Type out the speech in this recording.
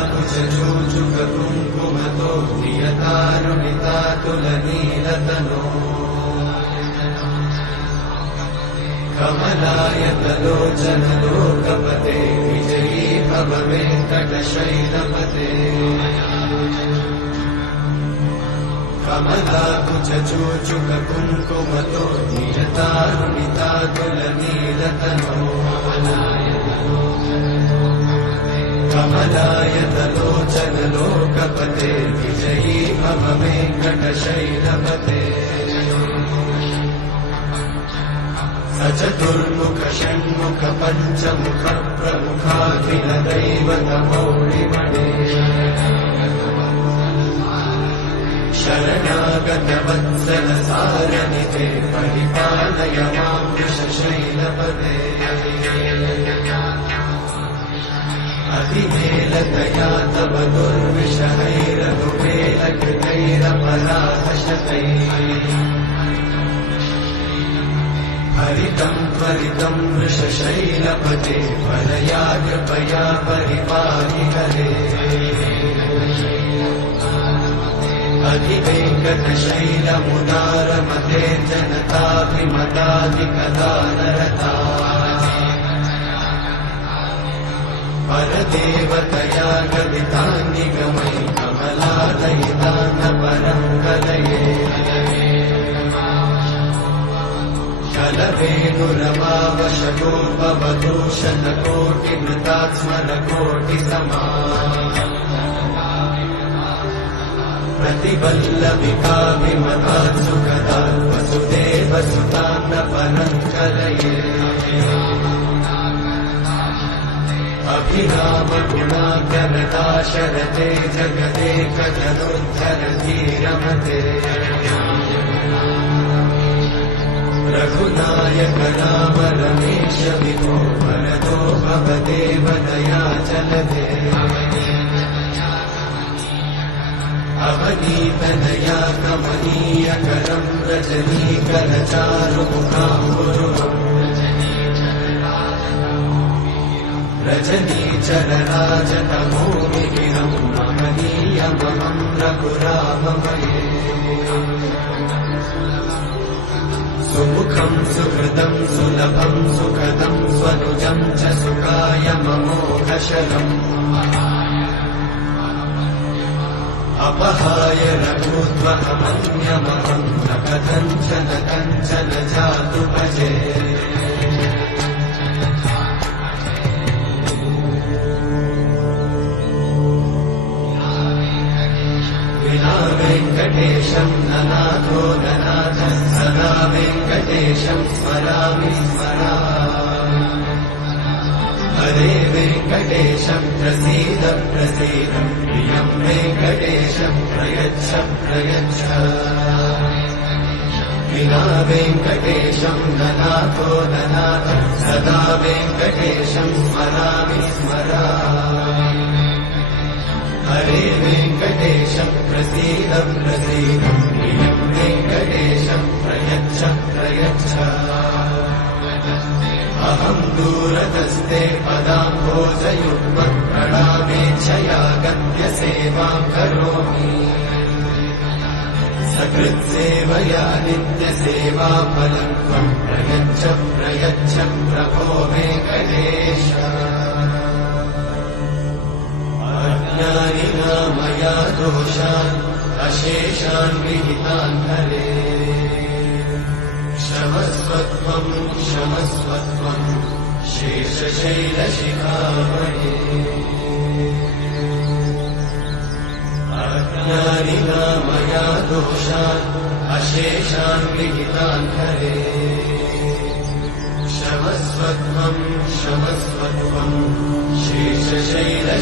कमलाकुचूचुककुङ्कुमतो नियतारुणितातुलनीलतनो कमलायतलोचनलोकपते विजयी भव वेङ्कटशैलपते कमलाकुचूचुककुङ्कुमतो नियतारुणितातुलनीलतनो कमलायतलोचनलोकपते विजयी भव वेङ्कटशैलपते सचतुर्मुख षण्मुख पञ्चमुख प्रमुखाखिलदैवतमौलिमणे शरणागतवत्सल सारनिते परिपालय मां वृषशैलपते अतिमेलतया तव दुर्विषहैरघुमेलकृतैरपराधशतैः हरितं त्वरितं वृषशैलपते परया कृपया परिपाहि हरे अधिवेङ्कटशैलमुदारमते जनताभिमताधिकदानरता परदेवतया गदितान्निगमयि कमलादयितान्नपरं कलये कलवेणुरमावशगोपवधूषणकोटिमृतात्स्मरकोटिसमा प्रतिवल्लभिकाभिमतात् सुखदात् वसुदेवसुतान्नपरं कलये अभिरामगुणाकरदाशरथे जगदेकजनोद्धरधीरमते रघुनायक राम रमेश विभो वरदो भवदेव दयाचलधे अवनीतनया कमनीयकरं रजनीकरचारुमुखाम्बुरुहम् रजनीचरराजतमोमिहिरं महनीयमहं रघुराममये सुमुखं सुहृदं सुलभं सुखदं स्वनुजं च सुखायममोघशरम् अपहाय रघुत्वहमन्यमहं न कथञ्चन कञ्चन जातु भजे विना वेङ्कटेशं ननाथो ननाथः सदा वेङ्कटेशं स्मरामि स्मरामि हरे वेङ्कटेशं प्रसीद प्रसीद प्रियं वेङ्कटेशं प्रयच्छ प्रयच्छ विना वेङ्कटेशं ननाथो ननाथः सदा वेङ्कटेशं स्मरामि स्मरामि हरे वेङ्कटेशं प्रसीद प्रसीद प्रियं वेङ्कटेशं प्रयच्छ प्रयच्छ अहं दूरतस्ते पदाम्भोजयुग्मं प्रणामेच्छया गद्यसेवां करोमि सकृत्सेवया नित्यसेवाफलं त्वं प्रयच्छ प्रयच्छ प्रभो वेङ्कटेश अज्ञानिना मया दोषान् अशेषान् विहितान् हरे क्षमस्वत्वं क्षमस्वत्वं शेषशैलशिखामणे अज्ञानिना मया दोषान् अशेषान् विहितान् हरे क्षमस्वत्वं क्षमस्वत्वं शेषशैलशिखामणे